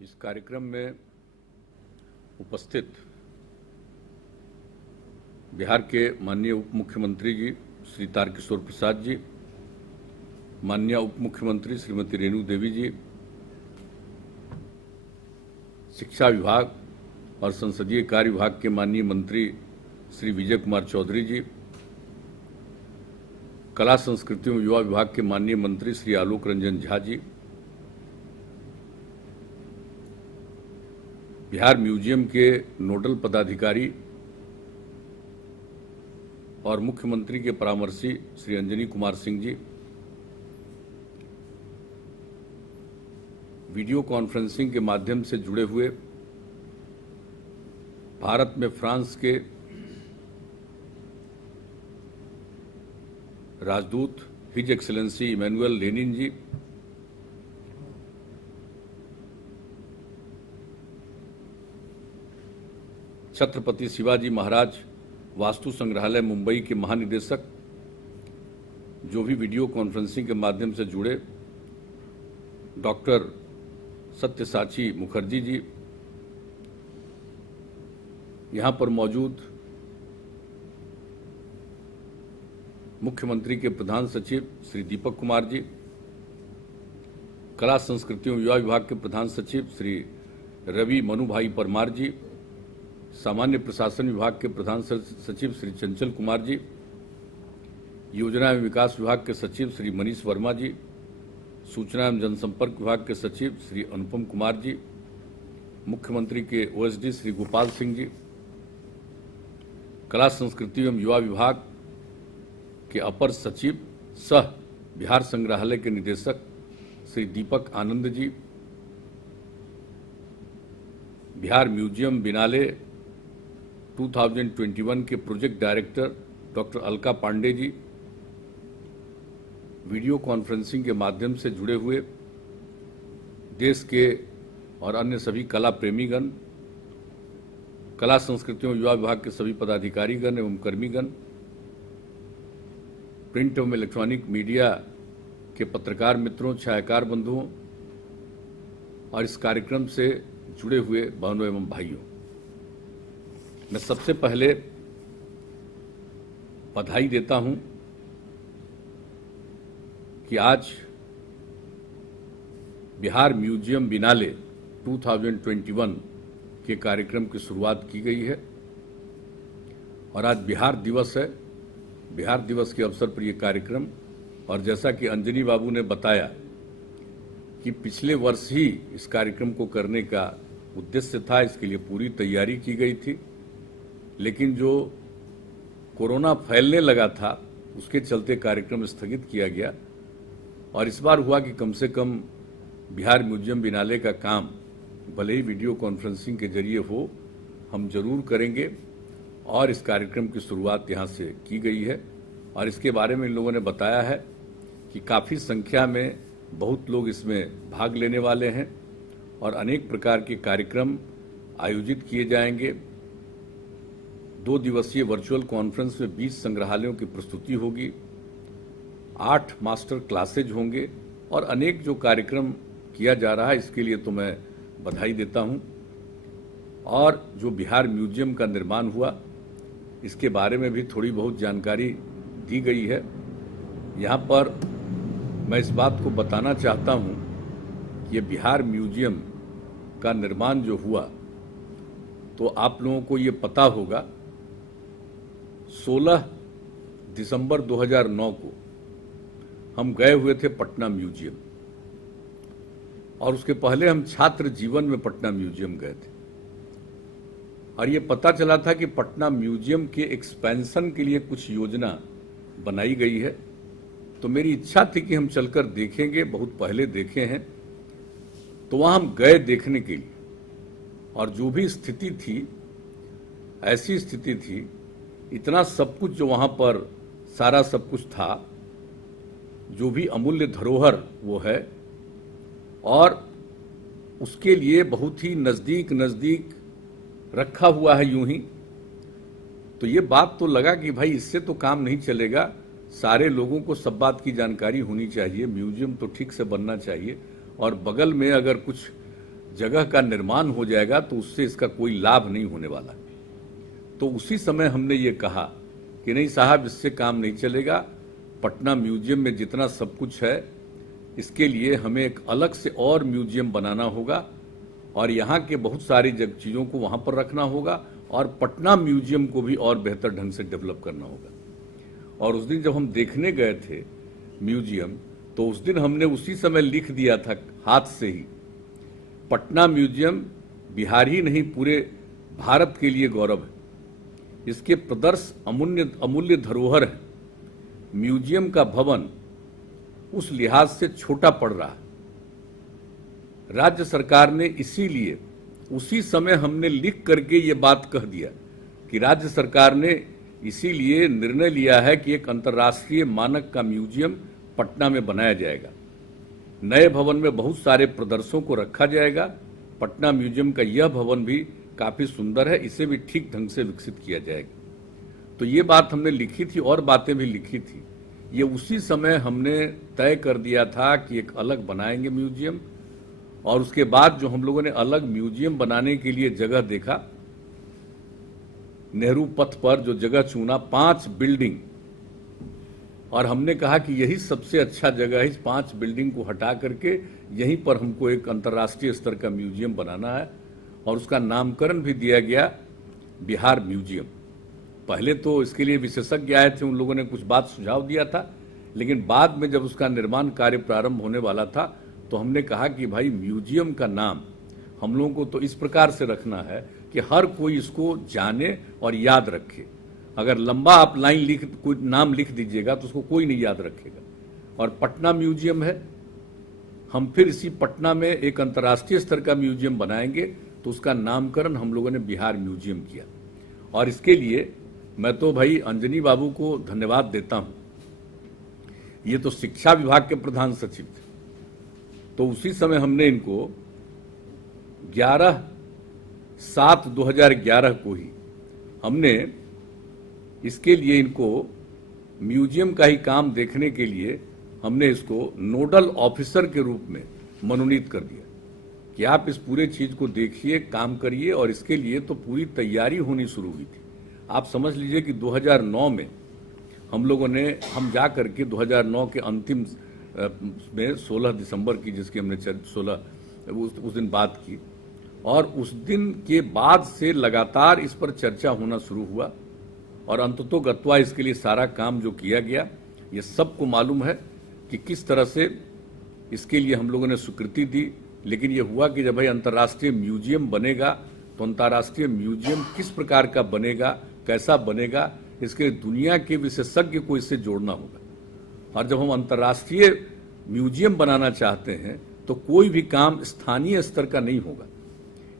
इस कार्यक्रम में उपस्थित बिहार के माननीय उप मुख्यमंत्री जी श्री तारकिशोर प्रसाद जी, माननीय उप मुख्यमंत्री श्रीमती रेणु देवी जी, शिक्षा विभाग और संसदीय कार्य विभाग के माननीय मंत्री श्री विजय कुमार चौधरी जी, कला संस्कृति एवं युवा विभाग के माननीय मंत्री श्री आलोक रंजन झा जी, बिहार म्यूजियम के नोडल पदाधिकारी और मुख्यमंत्री के परामर्शी श्री अंजनी कुमार सिंह जी, वीडियो कॉन्फ्रेंसिंग के माध्यम से जुड़े हुए भारत में फ्रांस के राजदूत हिज एक्सेलेंसी इमैनुअल लेनिन जी, छत्रपति शिवाजी महाराज वास्तु संग्रहालय मुंबई के महानिदेशक जो भी वीडियो कॉन्फ्रेंसिंग के माध्यम से जुड़े, डॉक्टर सत्यसाची मुखर्जी जी, यहाँ पर मौजूद मुख्यमंत्री के प्रधान सचिव श्री दीपक कुमार जी, कला संस्कृति एवं युवा विभाग के प्रधान सचिव श्री रवि मनु भाई परमार जी, सामान्य प्रशासन विभाग के प्रधान सचिव श्री चंचल कुमार जी, योजना एवं विकास विभाग के सचिव श्री मनीष वर्मा जी, सूचना एवं जनसंपर्क विभाग के सचिव श्री अनुपम कुमार जी, मुख्यमंत्री के ओएसडी श्री गोपाल सिंह जी, कला संस्कृति एवं युवा विभाग के अपर सचिव सह बिहार संग्रहालय के निदेशक श्री दीपक आनंद जी, बिहार म्यूजियम बिनाले 2021 के project director doctor Alka Pandey ji, video conferencing के माध्यम से जुड़े हुए देश के और अन्य सभी कला प्रेमीगण, कला संस्कृति एवं युवा विभाग के सभी पदाधिकारीगण एवं कर्मीगण, प्रिंट एवं इलेक्ट्रॉनिक मीडिया के पत्रकार मित्रों, छायाकार बंधुओं और इस कार्यक्रम से जुड़े हुए बहनों एवं भाइयों, मैं सबसे पहले बधाई देता हूं कि आज बिहार म्यूजियम बिनाले 2021 के कार्यक्रम की शुरुआत की गई है और आज बिहार दिवस है। बिहार दिवस के अवसर पर यह कार्यक्रम, और जैसा कि अंजनी बाबू ने बताया कि पिछले वर्ष ही इस कार्यक्रम को करने का उद्देश्य था, इसके लिए पूरी तैयारी की गई थी, लेकिन जो कोरोना फैलने लगा था उसके चलते कार्यक्रम स्थगित किया गया। और इस बार हुआ कि कम से कम बिहार म्यूजियम बिनाले का काम भले ही वीडियो कॉन्फ्रेंसिंग के जरिए हो, हम जरूर करेंगे और इस कार्यक्रम की शुरुआत यहाँ से की गई है। और इसके बारे में इन लोगों ने बताया है कि काफ़ी संख्या में बहुत लोग इसमें भाग लेने वाले हैं और अनेक प्रकार के कार्यक्रम आयोजित किए जाएंगे। 2 दिवसीय वर्चुअल कॉन्फ्रेंस में 20 संग्रहालयों की प्रस्तुति होगी, 8 मास्टर क्लासेज होंगे और अनेक जो कार्यक्रम किया जा रहा है इसके लिए तो मैं बधाई देता हूं। और जो बिहार म्यूजियम का निर्माण हुआ इसके बारे में भी थोड़ी बहुत जानकारी दी गई है। यहाँ पर मैं इस बात को बताना चाहता हूँ कि ये बिहार म्यूजियम का निर्माण जो हुआ तो आप लोगों को ये पता होगा 16 दिसंबर 2009 को हम गए हुए थे पटना म्यूजियम और उसके पहले हम छात्र जीवन में पटना म्यूजियम गए थे और ये पता चला था कि पटना म्यूजियम के एक्सपेंशन के लिए कुछ योजना बनाई गई है। तो मेरी इच्छा थी कि हम चलकर देखेंगे, बहुत पहले देखे हैं, तो वहां हम गए देखने के लिए और जो भी स्थिति थी, ऐसी स्थिति थी, इतना सब कुछ जो वहां पर सारा सब कुछ था, जो भी अमूल्य धरोहर वो है और उसके लिए बहुत ही नजदीक रखा हुआ है यूं ही। तो ये बात तो लगा कि भाई इससे तो काम नहीं चलेगा, सारे लोगों को सब बात की जानकारी होनी चाहिए, म्यूजियम तो ठीक से बनना चाहिए और बगल में अगर कुछ जगह का निर्माण हो जाएगा तो उससे इसका कोई लाभ नहीं होने वाला। तो उसी समय हमने ये कहा कि नहीं साहब, इससे काम नहीं चलेगा। पटना म्यूजियम में जितना सब कुछ है, इसके लिए हमें एक अलग से और म्यूजियम बनाना होगा और यहाँ के बहुत सारी चीज़ों को वहाँ पर रखना होगा और पटना म्यूजियम को भी और बेहतर ढंग से डेवलप करना होगा। और उस दिन जब हम देखने गए थे म्यूजियम, तो उस दिन हमने उसी समय लिख दिया था हाथ से ही, पटना म्यूजियम बिहार ही नहीं पूरे भारत के लिए गौरव है। इसके प्रदर्श अमूल्य धरोहर है। म्यूजियम का भवन उस लिहाज से छोटा पड़ रहा है। राज्य सरकार ने इसीलिए उसी समय हमने लिख करके ये बात कह दिया कि राज्य सरकार ने इसीलिए निर्णय लिया है कि एक अंतर्राष्ट्रीय मानक का म्यूजियम पटना में बनाया जाएगा। नए भवन में बहुत सारे प्रदर्शनों को रखा जाएगा। पटना म्यूजियम का यह भवन भी काफी सुंदर है, इसे भी ठीक ढंग से विकसित किया जाएगा। तो ये बात हमने लिखी थी और बातें भी लिखी थी। ये उसी समय हमने तय कर दिया था कि एक अलग बनाएंगे म्यूजियम। और उसके बाद जो हम लोगों ने अलग म्यूजियम बनाने के लिए जगह देखा, नेहरू पथ पर जो जगह चुना, 5 बिल्डिंग, और हमने कहा कि यही सबसे अच्छा जगह है। इस 5 बिल्डिंग को हटा करके यहीं पर हमको एक अंतर्राष्ट्रीय स्तर का म्यूजियम बनाना है और उसका नामकरण भी दिया गया बिहार म्यूजियम। पहले तो इसके लिए विशेषज्ञ आए थे, उन लोगों ने कुछ बात सुझाव दिया था, लेकिन बाद में जब उसका निर्माण कार्य प्रारंभ होने वाला था तो हमने कहा कि भाई म्यूजियम का नाम हम लोगों को तो इस प्रकार से रखना है कि हर कोई इसको जाने और याद रखे। अगर लंबा आप लाइन कोई नाम लिख दीजिएगा तो उसको कोई नहीं याद रखेगा। और पटना म्यूजियम है, हम फिर इसी पटना में एक अंतर्राष्ट्रीय स्तर का म्यूजियम बनाएंगे, तो उसका नामकरण हम लोगों ने बिहार म्यूजियम किया। और इसके लिए मैं तो भाई अंजनी बाबू को धन्यवाद देता हूं। ये तो शिक्षा विभाग के प्रधान सचिव थे, तो उसी समय हमने इनको 11/7/2011 को ही हमने इसके लिए इनको म्यूजियम का ही काम देखने के लिए हमने इसको नोडल ऑफिसर के रूप में मनोनीत कर दिया कि आप इस पूरे चीज को देखिए, काम करिए। और इसके लिए तो पूरी तैयारी होनी शुरू हुई थी। आप समझ लीजिए कि 2009 में हम जा करके 2009 के अंतिम में 16 दिसंबर की, जिसकी हमने 16 उस दिन बात की, और उस दिन के बाद से लगातार इस पर चर्चा होना शुरू हुआ और अंततोगत्वा इसके लिए सारा काम जो किया गया, ये सबको मालूम है कि किस तरह से इसके लिए हम लोगों ने स्वीकृति दी। लेकिन ये हुआ कि जब भाई अंतर्राष्ट्रीय म्यूजियम बनेगा तो अंतर्राष्ट्रीय म्यूजियम किस प्रकार का बनेगा, कैसा बनेगा, इसके दुनिया के विशेषज्ञ को इससे जोड़ना होगा। और जब हम अंतर्राष्ट्रीय म्यूजियम बनाना चाहते हैं तो कोई भी काम स्थानीय स्तर का नहीं होगा।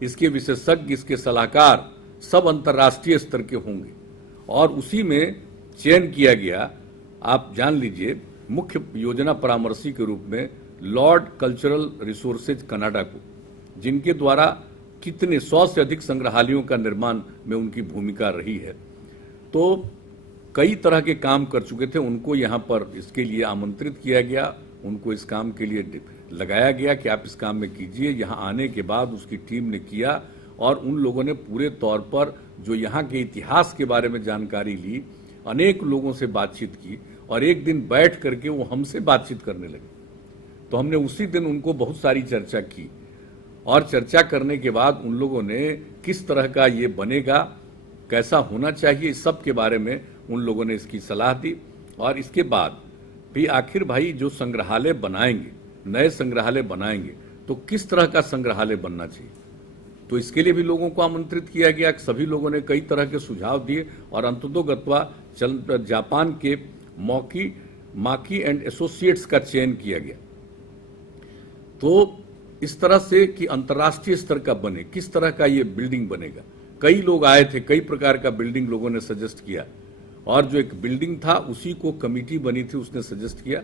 इसके विशेषज्ञ, इसके सलाहकार सब अंतर्राष्ट्रीय स्तर के होंगे। और उसी में चयन किया गया, आप जान लीजिए, मुख्य योजना परामर्शी के रूप में लॉर्ड कल्चरल रिसोर्सेज कनाडा को, जिनके द्वारा कितने 100 से अधिक संग्रहालयों का निर्माण में उनकी भूमिका रही है। तो कई तरह के काम कर चुके थे, उनको यहाँ पर इसके लिए आमंत्रित किया गया, उनको इस काम के लिए लगाया गया कि आप इस काम में कीजिए। यहाँ आने के बाद उसकी टीम ने किया और उन लोगों ने पूरे तौर पर जो यहाँ के इतिहास के बारे में जानकारी ली, अनेक लोगों से बातचीत की और एक दिन बैठ करके वो हमसे बातचीत करने लगे। तो हमने उसी दिन उनको बहुत सारी चर्चा की और चर्चा करने के बाद उन लोगों ने किस तरह का ये बनेगा, कैसा होना चाहिए, इस सब के बारे में उन लोगों ने इसकी सलाह दी। और इसके बाद भी आखिर भाई जो संग्रहालय बनाएंगे, नए संग्रहालय बनाएंगे, तो किस तरह का संग्रहालय बनना चाहिए, तो इसके लिए भी लोगों को आमंत्रित किया गया। सभी लोगों ने कई तरह के सुझाव दिए और अंततोगत्वा जापान के माकी एंड एसोसिएट्स का चयन किया गया। तो इस तरह से कि अंतर्राष्ट्रीय स्तर का बने, किस तरह का ये बिल्डिंग बनेगा। कई लोग आए थे, कई प्रकार का बिल्डिंग लोगों ने सजेस्ट किया और जो एक बिल्डिंग था उसी को कमेटी बनी थी, उसने सजेस्ट किया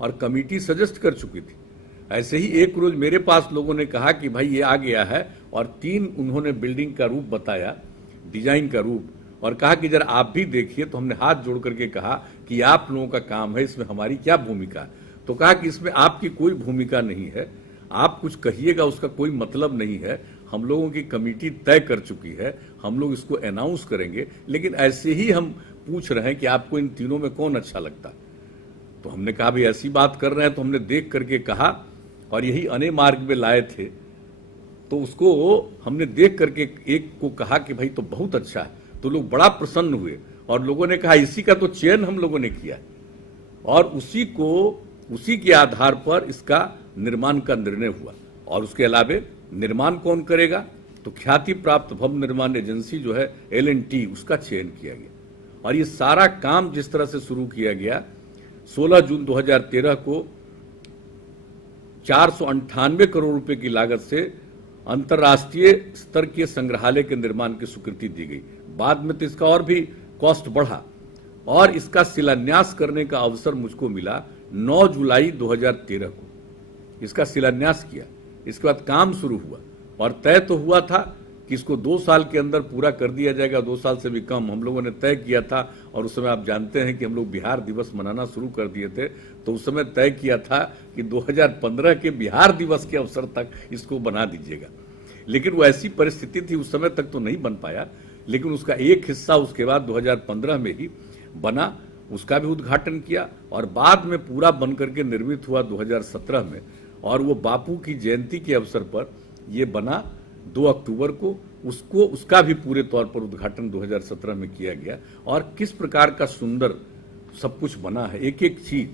और कमेटी सजेस्ट कर चुकी थी। ऐसे ही एक रोज मेरे पास लोगों ने कहा कि भाई ये आ गया है और 3 उन्होंने बिल्डिंग का रूप बताया, डिजाइन का रूप, और कहा कि जरा आप भी देखिए। तो हमने हाथ जोड़ करके कहा कि आप लोगों का काम है, इसमें हमारी क्या भूमिका है। तो कहा कि इसमें आपकी कोई भूमिका नहीं है, आप कुछ कहिएगा उसका कोई मतलब नहीं है। हम लोगों की कमेटी तय कर चुकी है, हम लोग इसको अनाउंस करेंगे, लेकिन ऐसे ही हम पूछ रहे हैं कि आपको इन तीनों में कौन अच्छा लगता है। तो हमने कहा भाई ऐसी बात कर रहे हैं तो हमने देख करके कहा, और यही अने मार्ग में लाए थे, तो उसको हमने देख करके एक को कहा कि भाई तो बहुत अच्छा है, तो लोग बड़ा प्रसन्न हुए और लोगों ने कहा इसी का तो चयन हम लोगों ने किया, और उसी के आधार पर इसका निर्माण का निर्णय हुआ। और उसके अलावे निर्माण कौन करेगा, तो ख्याति प्राप्त भवन निर्माण एजेंसी जो है L&T, उसका चयन किया गया। और ये सारा काम जिस तरह से शुरू किया गया, 16 जून 2013 को 498 करोड़ रुपए की लागत से अंतर्राष्ट्रीय स्तर के संग्रहालय के निर्माण की स्वीकृति दी गई। बाद में तो इसका और भी कॉस्ट बढ़ा, और इसका शिलान्यास करने का अवसर मुझको मिला 9 जुलाई 2013 को। इसका शिलान्यास किया, इसके बाद काम शुरू हुआ, और तय तो हुआ था कि इसको 2 साल के अंदर पूरा कर दिया जाएगा, 2 साल से भी कम हम लोगों ने तय किया था। और उस समय आप जानते हैं कि हम लोग बिहार दिवस मनाना शुरू कर दिए थे, तो उस समय तय किया था कि 2015 के बिहार दिवस के अवसर तक इसको बना दीजिएगा। लेकिन वो ऐसी परिस्थिति थी, उस समय तक तो नहीं बन पाया, लेकिन उसका एक हिस्सा उसके बाद 2015 में ही बना, उसका भी उद्घाटन किया, और बाद में पूरा बन करके निर्मित हुआ 2017 में। और वो बापू की जयंती के अवसर पर ये बना 2 अक्टूबर को, उसका भी पूरे तौर पर उद्घाटन 2017 में किया गया। और किस प्रकार का सुंदर सब कुछ बना है, एक एक चीज।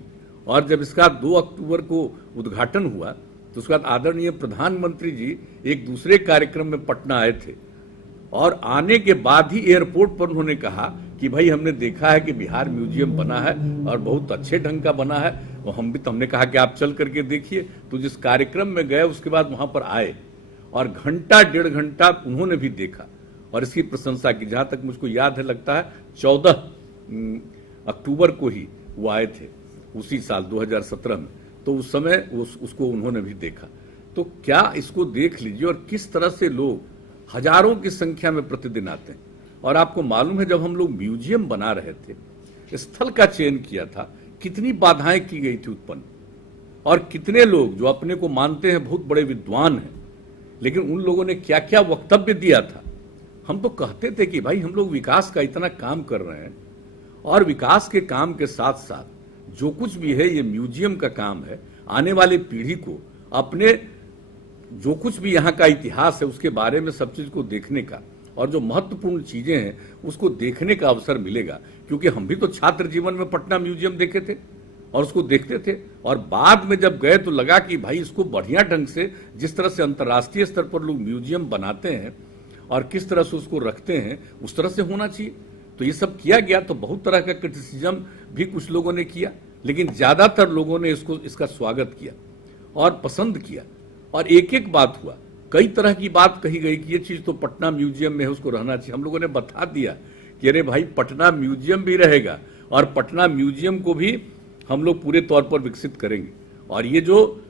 और जब इसका 2 अक्टूबर को उद्घाटन हुआ, तो उसके बाद आदरणीय प्रधानमंत्री जी एक दूसरे कार्यक्रम में पटना आए थे, और आने के बाद ही एयरपोर्ट पर उन्होंने कहा कि भाई हमने देखा है कि बिहार म्यूजियम बना है और बहुत अच्छे ढंग का बना है, और हमने कहा कि आप चल करके देखिए। तो जिस कार्यक्रम में गए उसके बाद वहां पर आए, और घंटा 1.5 घंटा उन्होंने भी देखा और इसकी प्रशंसा की। जहां तक मुझको याद है, लगता है 14 अक्टूबर को ही वो आए थे उसी साल 2017 में, तो उस समय उसको उन्होंने भी देखा। तो क्या इसको देख लीजिए, और किस तरह से लोग हजारों की संख्या में प्रतिदिन आते हैं। और आपको मालूम है, जब हम लोग म्यूजियम बना रहे थे, स्थल का चयन किया था, कितनी बाधाएं की गई थी उत्पन्न, और कितने लोग जो अपने को मानते हैं बहुत बड़े विद्वान हैं, लेकिन उन लोगों ने क्या क्या वक्तव्य दिया था। हम तो कहते थे कि भाई हम लोग विकास का इतना काम कर रहे हैं, और विकास के काम के साथ साथ जो कुछ भी है ये म्यूजियम का काम है, आने वाली पीढ़ी को अपने जो कुछ भी यहाँ का इतिहास है उसके बारे में सब चीज को देखने का, और जो महत्वपूर्ण चीजें हैं उसको देखने का अवसर मिलेगा। क्योंकि हम भी तो छात्र जीवन में पटना म्यूजियम देखे थे और उसको देखते थे, और बाद में जब गए तो लगा कि भाई इसको बढ़िया ढंग से, जिस तरह से अंतर्राष्ट्रीय स्तर पर लोग म्यूजियम बनाते हैं और किस तरह से उसको रखते हैं, उस तरह से होना चाहिए। तो ये सब किया गया। तो बहुत तरह का क्रिटिसिज्म भी कुछ लोगों ने किया, लेकिन ज्यादातर लोगों ने इसका स्वागत किया और पसंद किया। और एक एक बात हुआ, कई तरह की बात कही गई कि ये चीज तो पटना म्यूजियम में है, उसको रहना चाहिए। हम लोगों ने बता दिया कि अरे भाई पटना म्यूजियम भी रहेगा, और पटना म्यूजियम को भी हम लोग पूरे तौर पर विकसित करेंगे। और ये जो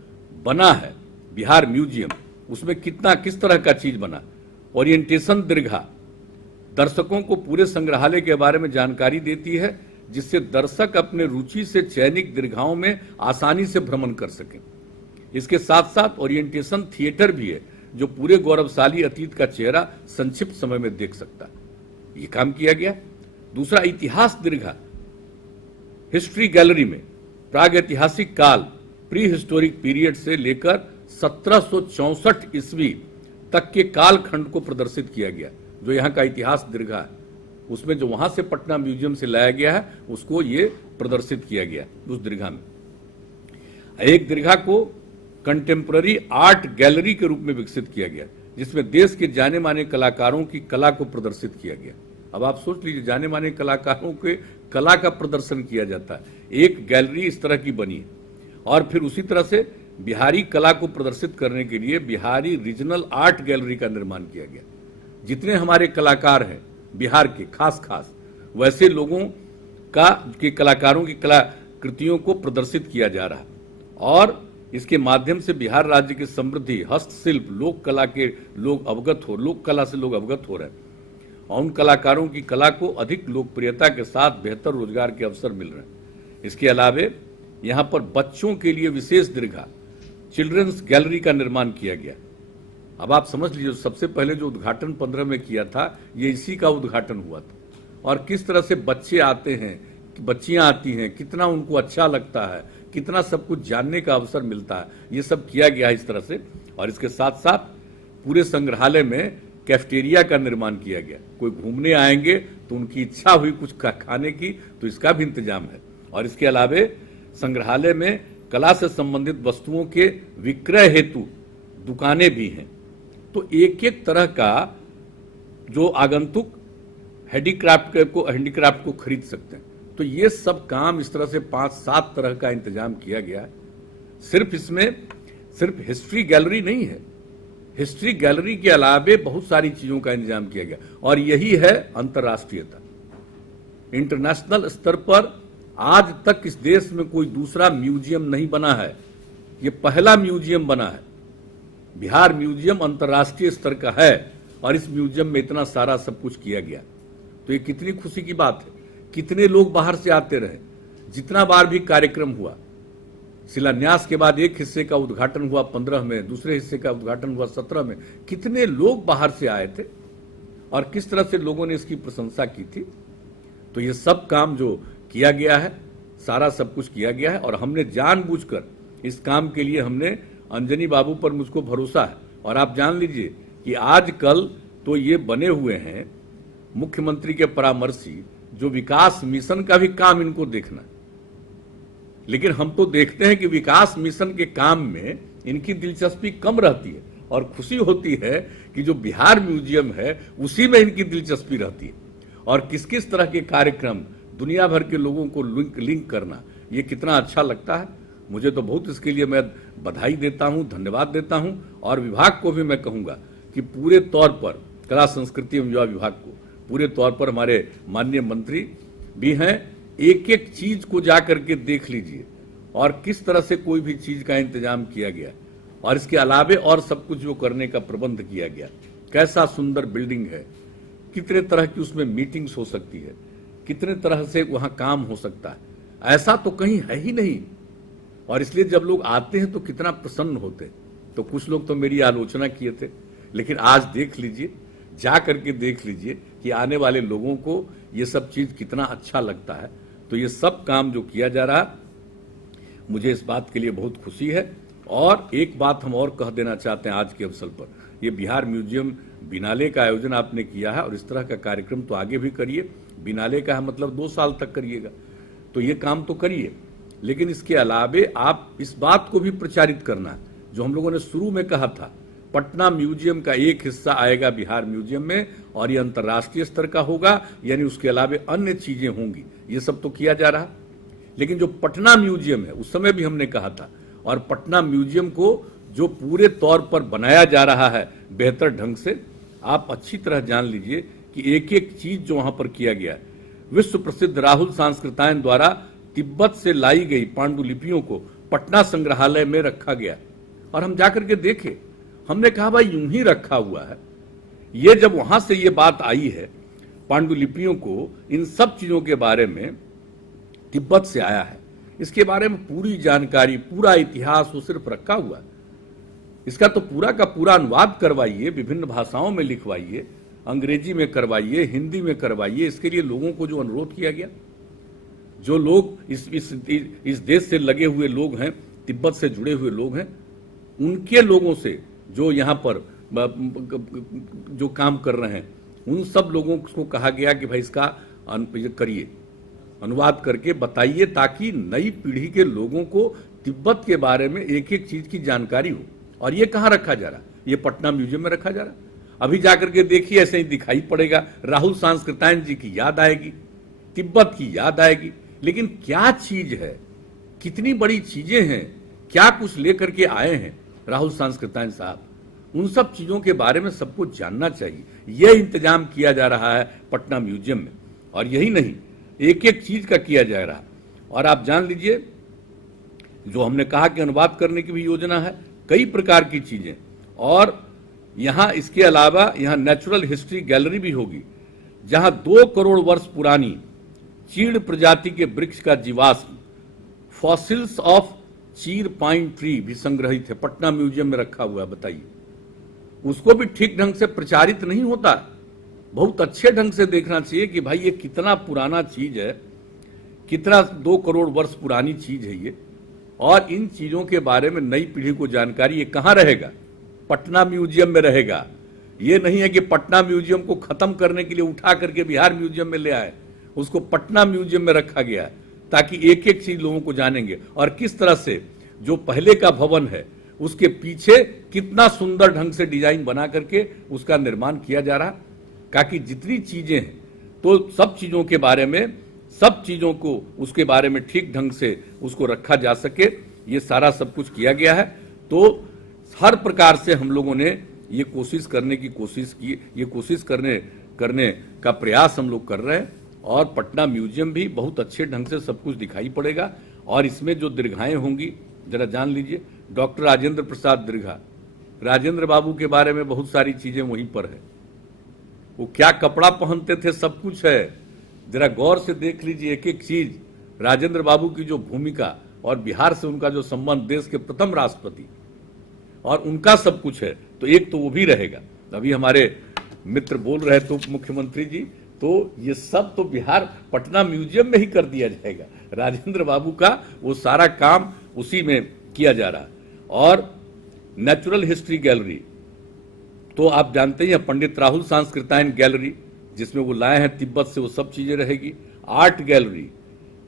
बना है बिहार म्यूजियम, उसमें किस तरह का चीज बना, ओरिएंटेशन दीर्घा दर्शकों को पूरे संग्रहालय के बारे में जानकारी देती है, जिससे दर्शक अपने रुचि से चयनित दीर्घाओं में आसानी से भ्रमण कर सकें। इसके साथ साथ ओरिएंटेशन थिएटर भी है, जो पूरे गौरवशाली अतीत का चेहरा संक्षिप्त समय में देख सकता है। ये काम किया गया। दूसरा, इतिहास दीर्घा हिस्ट्री गैलरी में प्राग ऐतिहासिक काल प्री हिस्टोरिक पीरियड से लेकर 1764 ईस्वी तक के कालखंड को प्रदर्शित किया गया। जो यहाँ का इतिहास दीर्घा है, उसमें जो वहां से पटना म्यूजियम से लाया गया है, उसको ये प्रदर्शित किया गया उस दीर्घा में। एक दीर्घा को कंटेम्पररी आर्ट गैलरी के रूप में विकसित किया गया, जिसमें देश के जाने माने कलाकारों की कला को प्रदर्शित किया गया। अब आप सोच लीजिए, जाने माने कलाकारों के कला का प्रदर्शन किया जाता है। एक गैलरी इस तरह की बनी है। और फिर उसी तरह से बिहारी कला को प्रदर्शित करने के लिए बिहारी रीजनल आर्ट गैलरी का निर्माण किया गया। जितने हमारे कलाकार हैं बिहार के, खास वैसे लोगों के कलाकारों की कलाकृतियों को प्रदर्शित किया जा रहा है। और इसके माध्यम से बिहार राज्य की समृद्धि, हस्तशिल्प, लोक कला के लोक कला से लोग अवगत हो रहे हैं, और उन कलाकारों की कला को अधिक लोकप्रियता के साथ बेहतर रोजगार के अवसर मिल रहे हैं। इसके अलावे यहाँ पर बच्चों के लिए विशेष दीर्घा चिल्ड्रंस गैलरी का निर्माण किया गया। अब आप समझ लीजिए, सबसे पहले जो उद्घाटन 15 में किया था, ये इसी का उद्घाटन हुआ था। और किस तरह से बच्चे आते हैं, बच्चियां आती हैं, कितना उनको अच्छा लगता है, कितना सब कुछ जानने का अवसर मिलता है, ये सब किया गया है इस तरह से। और इसके साथ साथ पूरे संग्रहालय में कैफेटेरिया का निर्माण किया गया। कोई घूमने आएंगे तो उनकी इच्छा हुई कुछ खाने की, तो इसका भी इंतजाम है। और इसके अलावे संग्रहालय में कला से संबंधित वस्तुओं के विक्रय हेतु दुकानें भी हैं। तो एक एक तरह का जो आगंतुक हैंडीक्राफ्ट को खरीद सकते हैं। तो ये सब काम इस तरह से 5-7 तरह का इंतजाम किया गया है। इसमें सिर्फ हिस्ट्री गैलरी नहीं है, हिस्ट्री गैलरी के अलावे बहुत सारी चीजों का इंतजाम किया गया। और यही है अंतर्राष्ट्रीयता। इंटरनेशनल स्तर पर आज तक इस देश में कोई दूसरा म्यूजियम नहीं बना है, ये पहला म्यूजियम बना है। बिहार म्यूजियम अंतर्राष्ट्रीय स्तर का है और इस म्यूजियम में इतना सारा सब कुछ किया गया। तो ये कितनी खुशी की बात है। कितने लोग बाहर से आते रहे, जितना बार भी कार्यक्रम हुआ। शिलान्यास के बाद एक हिस्से का उद्घाटन हुआ 15 में, दूसरे हिस्से का उद्घाटन हुआ 17 में। कितने लोग बाहर से आए थे और किस तरह से लोगों ने इसकी प्रशंसा की थी। तो ये सब काम जो किया गया है, सारा सब कुछ किया गया है। और हमने जानबूझकर इस काम के लिए हमने अंजनी बाबू पर मुझको भरोसा है। और आप जान लीजिए कि आजकल तो ये बने हुए हैं मुख्यमंत्री के परामर्शी, जो विकास मिशन का भी काम इनको देखना है। लेकिन हम तो देखते हैं कि विकास मिशन के काम में इनकी दिलचस्पी कम रहती है और खुशी होती है कि जो बिहार म्यूजियम है उसी में इनकी दिलचस्पी रहती है। और किस किस तरह के कार्यक्रम दुनिया भर के लोगों को लिंक करना, ये कितना अच्छा लगता है। मुझे तो बहुत इसके लिए मैं बधाई देता हूं, धन्यवाद देता हूं। और विभाग को भी मैं कहूंगा कि पूरे तौर पर कला संस्कृति एवं युवा विभाग को पूरे तौर पर हमारे माननीय मंत्री भी हैं, एक एक चीज को जाकर के देख लीजिए और किस तरह से कोई भी चीज का इंतजाम किया गया। और इसके अलावे और सब कुछ जो करने का प्रबंध किया गया, कैसा सुंदर बिल्डिंग है, कितने तरह की उसमें मीटिंग्स हो सकती है, कितने तरह से वहां काम हो सकता है, ऐसा तो कहीं है ही नहीं। और इसलिए जब लोग आते हैं तो कितना प्रसन्न होते हैं। तो कुछ लोग तो मेरी आलोचना किए थे, लेकिन आज देख लीजिए, जा करके देख लीजिए कि आने वाले लोगों को ये सब चीज कितना अच्छा लगता है। तो ये सब काम जो किया जा रहा, मुझे इस बात के लिए बहुत खुशी है। और एक बात हम और कह देना चाहते हैं आज के अवसर पर, ये बिहार म्यूजियम बिनाले का आयोजन आपने किया है और इस तरह का कार्यक्रम तो आगे भी करिए। बिनाले का है मतलब 2 साल तक करिएगा, तो ये काम तो करिए। लेकिन इसके अलावे आप इस बात को भी प्रचारित करना, जो हम लोगों ने शुरू में कहा था, पटना म्यूजियम का एक हिस्सा आएगा बिहार म्यूजियम में और ये अंतर्राष्ट्रीय स्तर का होगा, यानी उसके अलावे अन्य चीजें होंगी। ये सब तो किया जा रहा। लेकिन जो पटना म्यूजियम है, उस समय भी हमने कहा था, और पटना म्यूजियम को जो पूरे तौर पर बनाया जा रहा है बेहतर ढंग से, आप अच्छी तरह जान लीजिए कि एक एक चीज जो वहां पर किया गया है। विश्व प्रसिद्ध राहुल सांस्कृतायन द्वारा तिब्बत से लाई गई पांडुलिपियों को पटना संग्रहालय में रखा गया। और हम जाकर के देखे, हमने कहा भाई यूं ही रखा हुआ है। ये जब वहां से ये बात आई है पांडुलिपियों को, इन सब चीजों के बारे में तिब्बत से आया है, इसके बारे में पूरी जानकारी, पूरा इतिहास वो सिर्फ रखा हुआ है। इसका तो पूरा का पूरा अनुवाद करवाइए, विभिन्न भाषाओं में लिखवाइए, अंग्रेजी में करवाइए, हिंदी में करवाइए। इसके लिए लोगों को जो अनुरोध किया गया, जो लोग इस देश से लगे हुए लोग हैं, तिब्बत से जुड़े हुए लोग हैं, उनके लोगों से जो यहाँ पर जो काम कर रहे हैं, उन सब लोगों को कहा गया कि भाई इसका करिए, अनुवाद करके बताइए, ताकि नई पीढ़ी के लोगों को तिब्बत के बारे में एक एक चीज की जानकारी हो। और ये कहाँ रखा जा रहा? ये पटना म्यूजियम में रखा जा रहा। अभी जाकर के देखिए, ऐसे ही दिखाई पड़ेगा, राहुल सांस्कृतायन जी की याद आएगी, तिब्बत की याद आएगी। लेकिन क्या चीज है, कितनी बड़ी चीजें हैं, क्या कुछ लेकर के आए हैं राहुल सांस्कृतायन साहब, उन सब चीजों के बारे में सबको जानना चाहिए। यह इंतजाम किया जा रहा है पटना म्यूजियम में। और यही नहीं, एक एक चीज का किया जा रहा। और आप जान लीजिए, जो हमने कहा कि अनुवाद करने की भी योजना है, कई प्रकार की चीजें। और यहां इसके अलावा यहां नेचुरल हिस्ट्री गैलरी भी होगी, जहां 2 करोड़ वर्ष पुरानी चीड़ प्रजाति के वृक्ष का जीवाश्म, फॉसिल्स ऑफ चीर पाइन ट्री भी संग्रहित है, पटना म्यूजियम में रखा हुआ है। बताइए, उसको भी ठीक ढंग से प्रचारित नहीं होता। बहुत अच्छे ढंग से देखना चाहिए कि भाई ये कितना पुराना चीज है, कितना 2 करोड़ वर्ष पुरानी चीज है ये, और इन चीजों के बारे में नई पीढ़ी को जानकारी। ये कहाँ रहेगा? पटना म्यूजियम में रहेगा। ये नहीं है कि पटना म्यूजियम को खत्म करने के लिए उठा करके बिहार म्यूजियम में ले आए, उसको पटना म्यूजियम में रखा गया है ताकि एक एक चीज लोगों को जानेंगे। और किस तरह से जो पहले का भवन है उसके पीछे कितना सुंदर ढंग से डिजाइन बना करके उसका निर्माण किया जा रहा, ताकि जितनी चीजें हैं तो सब चीजों के बारे में, सब चीजों को उसके बारे में ठीक ढंग से उसको रखा जा सके। ये सारा सब कुछ किया गया है। तो हर प्रकार से हम लोगों ने ये कोशिश करने की कोशिश की, ये कोशिश करने का प्रयास हम लोग कर रहे हैं। और पटना म्यूजियम भी बहुत अच्छे ढंग से सब कुछ दिखाई पड़ेगा। और इसमें जो दीर्घाएं होंगी जरा जान लीजिए। डॉक्टर राजेंद्र प्रसाद दीर्घा, राजेंद्र बाबू के बारे में बहुत सारी चीजें वहीं पर है। वो क्या कपड़ा पहनते थे सब कुछ है, जरा गौर से देख लीजिए एक एक चीज। राजेंद्र बाबू की जो भूमिका और बिहार से उनका जो संबंध, देश के प्रथम राष्ट्रपति, और उनका सब कुछ है, तो एक तो वो भी रहेगा। अभी हमारे मित्र बोल रहे थे उप मुख्यमंत्री जी, तो ये सब तो बिहार पटना म्यूजियम में ही कर दिया जाएगा। राजेंद्र बाबू का वो सारा काम उसी में किया जा रहा है। और नेचुरल हिस्ट्री गैलरी तो आप जानते हैं, पंडित राहुल सांस्कृतायन गैलरी जिसमें वो लाए हैं तिब्बत से, वो सब चीजें रहेगी। आर्ट गैलरी,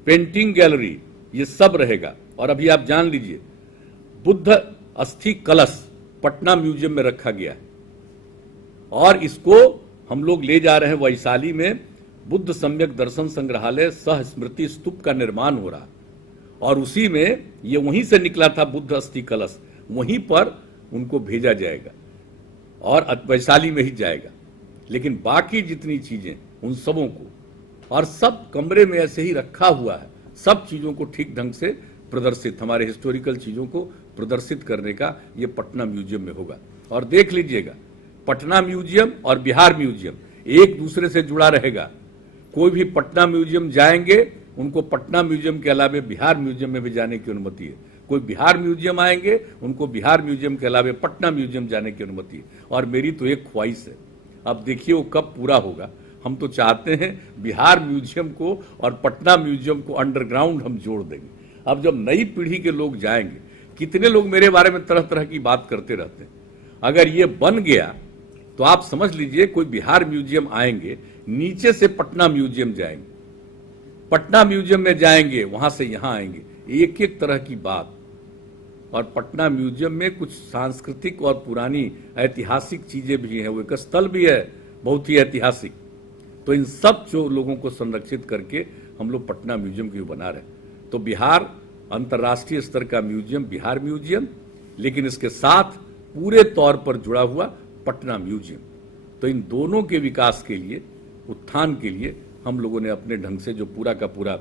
पेंटिंग गैलरी, ये सब रहेगा। और अभी आप जान लीजिए, बुद्ध अस्थि कलश पटना म्यूजियम में रखा गया है, और इसको हम लोग ले जा रहे हैं वैशाली में। बुद्ध सम्यक दर्शन संग्रहालय सह स्मृति स्तूप का निर्माण हो रहा, और उसी में ये वहीं से निकला था बुद्ध अस्थि कलश, वहीं पर उनको भेजा जाएगा और वैशाली में ही जाएगा। लेकिन बाकी जितनी चीजें उन सबों को, और सब कमरे में ऐसे ही रखा हुआ है, सब चीजों को ठीक ढंग से प्रदर्शित, हमारे हिस्टोरिकल चीजों को प्रदर्शित करने का ये पटना म्यूजियम में होगा। और देख लीजिएगा, पटना म्यूजियम और बिहार म्यूजियम एक दूसरे से जुड़ा रहेगा। कोई भी पटना म्यूजियम जाएंगे, उनको पटना म्यूजियम के अलावे बिहार म्यूजियम में भी जाने की अनुमति है। कोई बिहार म्यूजियम आएंगे, उनको बिहार म्यूजियम के अलावे पटना म्यूजियम जाने की अनुमति है। और मेरी तो एक ख्वाहिश है, अब देखिए वो कब पूरा होगा। हम तो चाहते हैं बिहार म्यूजियम को और पटना म्यूजियम को अंडरग्राउंड हम जोड़ देंगे। अब जब नई पीढ़ी के लोग जाएंगे, कितने लोग मेरे बारे में तरह तरह की बात करते रहते हैं, अगर ये बन गया तो आप समझ लीजिए कोई बिहार म्यूजियम आएंगे, नीचे से पटना म्यूजियम जाएंगे, पटना म्यूजियम में जाएंगे, वहां से यहां आएंगे, एक एक तरह की बात। और पटना म्यूजियम में कुछ सांस्कृतिक और पुरानी ऐतिहासिक चीजें भी हैं, वो एक स्थल भी है बहुत ही ऐतिहासिक। तो इन सब जो लोगों को संरक्षित करके हम लोग पटना म्यूजियम की बना रहे। तो बिहार अंतर्राष्ट्रीय स्तर का म्यूजियम बिहार म्यूजियम, लेकिन इसके साथ पूरे तौर पर जुड़ा हुआ पटना म्यूजियम। तो इन दोनों के विकास के लिए, उत्थान के लिए हम लोगों ने अपने ढंग से जो पूरा का पूरा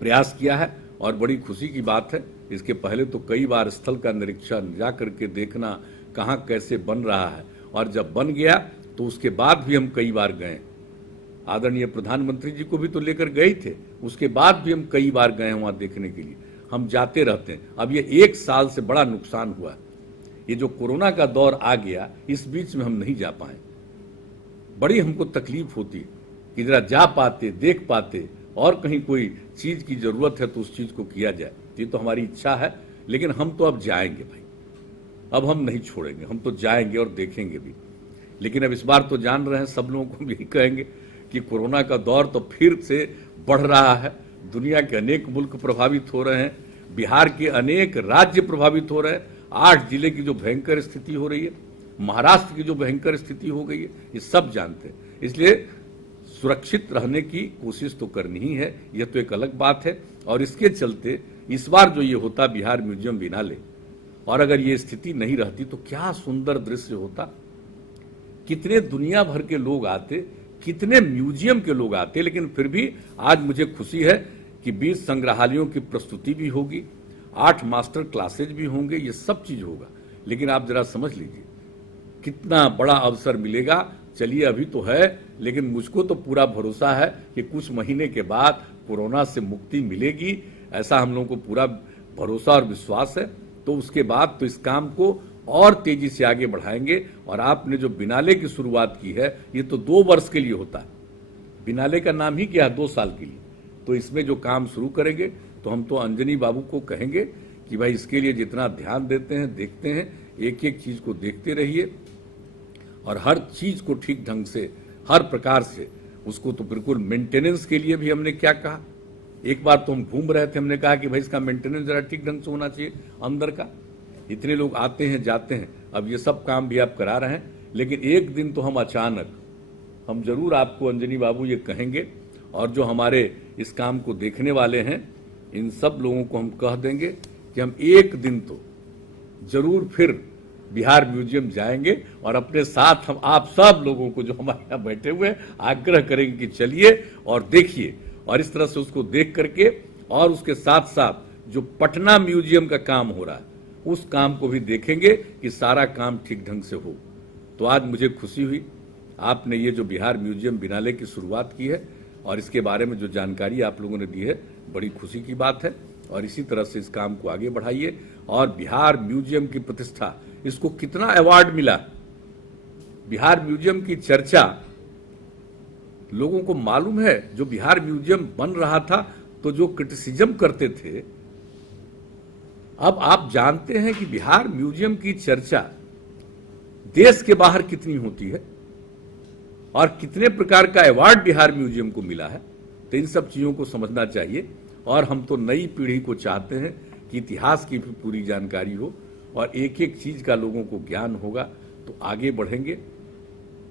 प्रयास किया है। और बड़ी खुशी की बात है, इसके पहले तो कई बार स्थल का निरीक्षण जा करके देखना कहाँ कैसे बन रहा है, और जब बन गया तो उसके बाद भी हम कई बार गए। आदरणीय प्रधानमंत्री जी को भी तो लेकर गए थे, उसके बाद भी हम कई बार गए वहां देखने के लिए। हम जाते रहते हैं। अब ये 1 साल से बड़ा नुकसान हुआ, ये जो कोरोना का दौर आ गया, इस बीच में हम नहीं जा पाए। बड़ी हमको तकलीफ होती है कि जरा जा पाते, देख पाते, और कहीं कोई चीज की जरूरत है तो उस चीज को किया जाए। ये तो हमारी इच्छा है, लेकिन हम तो अब जाएंगे भाई, अब हम नहीं छोड़ेंगे, हम तो जाएंगे और देखेंगे भी। लेकिन अब इस बार तो जान रहे हैं, सब लोगों को भी कहेंगे कि कोरोना का दौर तो फिर से बढ़ रहा है। दुनिया के अनेक मुल्क प्रभावित हो रहे हैं, बिहार के अनेक राज्य प्रभावित हो रहे हैं, 8 जिले की जो भयंकर स्थिति हो रही है, महाराष्ट्र की जो भयंकर स्थिति हो गई है, ये सब जानते हैं। इसलिए सुरक्षित रहने की कोशिश तो करनी ही है, यह तो एक अलग बात है। और इसके चलते इस बार जो ये होता बिहार म्यूजियम बिनाले, और अगर ये स्थिति नहीं रहती तो क्या सुंदर दृश्य होता। कितने दुनिया भर के लोग आते, कितने म्यूजियम के लोग आते। लेकिन फिर भी आज मुझे खुशी है कि 20 संग्रहालयों की प्रस्तुति भी होगी, 8 मास्टर क्लासेज भी होंगे, ये सब चीज होगा। लेकिन आप जरा समझ लीजिए कितना बड़ा अवसर मिलेगा। चलिए अभी तो है, लेकिन मुझको तो पूरा भरोसा है कि कुछ महीने के बाद कोरोना से मुक्ति मिलेगी, ऐसा हम लोगों को पूरा भरोसा और विश्वास है, तो उसके बाद तो इस काम को और तेजी से आगे बढ़ाएंगे। और आपने जो बिनाले की शुरुआत की है, ये तो 2 वर्ष के लिए होता है। बिनाले का नाम ही क्या है, 2 साल के लिए। तो इसमें जो काम शुरू करेंगे, तो हम तो अंजनी बाबू को कहेंगे कि भाई इसके लिए जितना ध्यान देते हैं, देखते हैं, एक एक चीज को देखते रहिए और हर चीज को ठीक ढंग से, हर प्रकार से उसको, तो बिल्कुल मेंटेनेंस के लिए भी हमने क्या कहा, एक बार तो हम घूम रहे थे, हमने कहा कि भाई इसका मेंटेनेंस जरा ठीक ढंग से होना चाहिए अंदर का। इतने लोग आते हैं जाते हैं, अब ये सब काम भी आप करा रहे हैं, लेकिन एक दिन तो हम अचानक, हम जरूर आपको अंजनी बाबू ये कहेंगे, और जो हमारे इस काम को देखने वाले हैं इन सब लोगों को हम कह देंगे कि हम एक दिन तो जरूर फिर बिहार म्यूजियम जाएंगे, और अपने साथ हम आप सब लोगों को जो हमारे यहाँ बैठे हुए हैं आग्रह करेंगे कि चलिए और देखिए, और इस तरह से उसको देख करके, और उसके साथ साथ जो पटना म्यूजियम का काम हो रहा है उस काम को भी देखेंगे कि सारा काम ठीक ढंग से हो। तो आज मुझे खुशी हुई, आपने ये जो बिहार म्यूजियम बिनाले की शुरुआत की है और इसके बारे में जो जानकारी आप लोगों ने दी है, बड़ी खुशी की बात है। और इसी तरह से इस काम को आगे बढ़ाइए। और बिहार म्यूजियम की प्रतिष्ठा, इसको कितना अवार्ड मिला, बिहार म्यूजियम की चर्चा लोगों को मालूम है। जो बिहार म्यूजियम बन रहा था तो जो क्रिटिसिज्म करते थे, अब आप जानते हैं कि बिहार म्यूजियम की चर्चा देश के बाहर कितनी होती है और कितने प्रकार का अवार्ड बिहार म्यूजियम को मिला है। तो इन सब चीजों को समझना चाहिए। और हम तो नई पीढ़ी को चाहते हैं कि इतिहास की भी पूरी जानकारी हो और एक एक चीज का लोगों को ज्ञान होगा तो आगे बढ़ेंगे।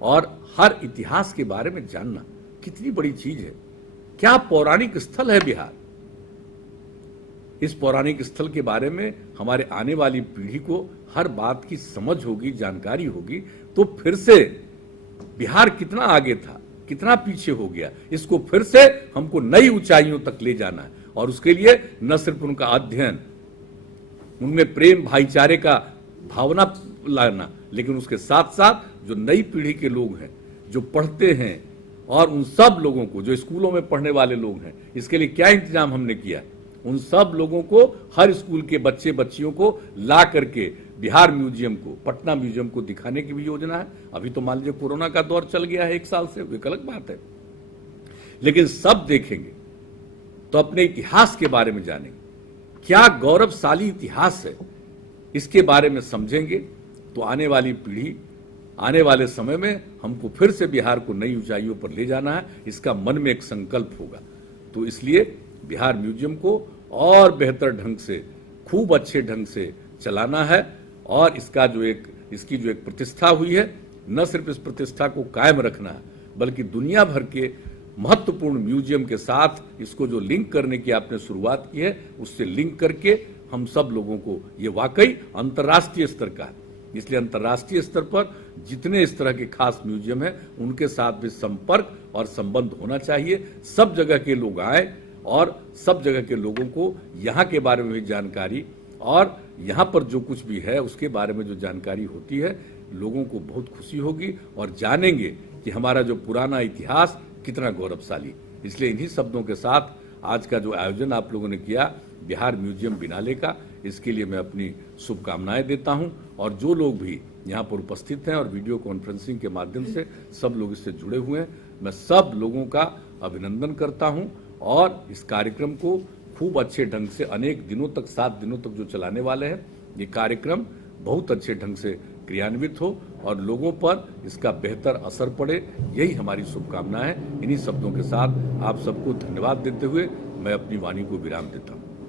और हर इतिहास के बारे में जानना कितनी बड़ी चीज है। क्या पौराणिक स्थल है बिहार, इस पौराणिक स्थल के बारे में हमारे आने वाली पीढ़ी को हर बात की समझ होगी, जानकारी होगी, तो फिर से बिहार कितना आगे था, कितना पीछे हो गया, इसको फिर से हमको नई ऊंचाइयों तक ले जाना है। और उसके लिए न सिर्फ उनका अध्ययन, उनमें प्रेम भाईचारे का भावना लाना, लेकिन उसके साथ साथ जो नई पीढ़ी के लोग हैं, जो पढ़ते हैं, और उन सब लोगों को जो स्कूलों में पढ़ने वाले लोग हैं, इसके लिए क्या इंतजाम हमने किया, उन सब लोगों को, हर स्कूल के बच्चे बच्चियों को ला करके बिहार म्यूजियम को, पटना म्यूजियम को दिखाने की भी योजना है। अभी तो मान लीजिए कोरोना का दौर चल गया है 1 साल से, वो एक अलग बात है, लेकिन सब देखेंगे तो अपने इतिहास के बारे में जानेंगे, क्या गौरवशाली इतिहास है, इसके बारे में समझेंगे। तो आने वाली पीढ़ी, आने वाले समय में हमको फिर से बिहार को नई ऊंचाइयों पर ले जाना है, इसका मन में एक संकल्प होगा। तो इसलिए बिहार म्यूजियम को और बेहतर ढंग से, खूब अच्छे ढंग से चलाना है। और इसका जो इसकी जो एक प्रतिष्ठा हुई है, न सिर्फ इस प्रतिष्ठा को कायम रखना है, बल्कि दुनिया भर के महत्वपूर्ण म्यूजियम के साथ इसको जो लिंक करने की आपने शुरुआत की है, उससे लिंक करके हम सब लोगों को, ये वाकई अंतर्राष्ट्रीय स्तर का है, इसलिए अंतर्राष्ट्रीय स्तर पर जितने इस तरह के खास म्यूजियम हैं उनके साथ भी संपर्क और संबंध होना चाहिए। सब जगह के लोग आए और सब जगह के लोगों को यहाँ के बारे में भी जानकारी, और यहाँ पर जो कुछ भी है उसके बारे में जो जानकारी होती है, लोगों को बहुत खुशी होगी और जानेंगे कि हमारा जो पुराना इतिहास कितना गौरवशाली। इसलिए इन्हीं शब्दों के साथ आज का जो आयोजन आप लोगों ने किया बिहार म्यूजियम बिनाले का, इसके लिए मैं अपनी शुभकामनाएं देता हूं। और जो लोग भी यहाँ पर उपस्थित हैं और वीडियो कॉन्फ्रेंसिंग के माध्यम से सब लोग इससे जुड़े हुए हैं, मैं सब लोगों का अभिनंदन करता हूं। और इस कार्यक्रम को खूब अच्छे ढंग से अनेक दिनों तक, 7 दिनों तक जो चलाने वाले हैं, ये कार्यक्रम बहुत अच्छे ढंग से क्रियान्वित हो और लोगों पर इसका बेहतर असर पड़े, यही हमारी शुभकामना है। इन्हीं शब्दों के साथ आप सबको धन्यवाद देते हुए मैं अपनी वाणी को विराम देता हूँ।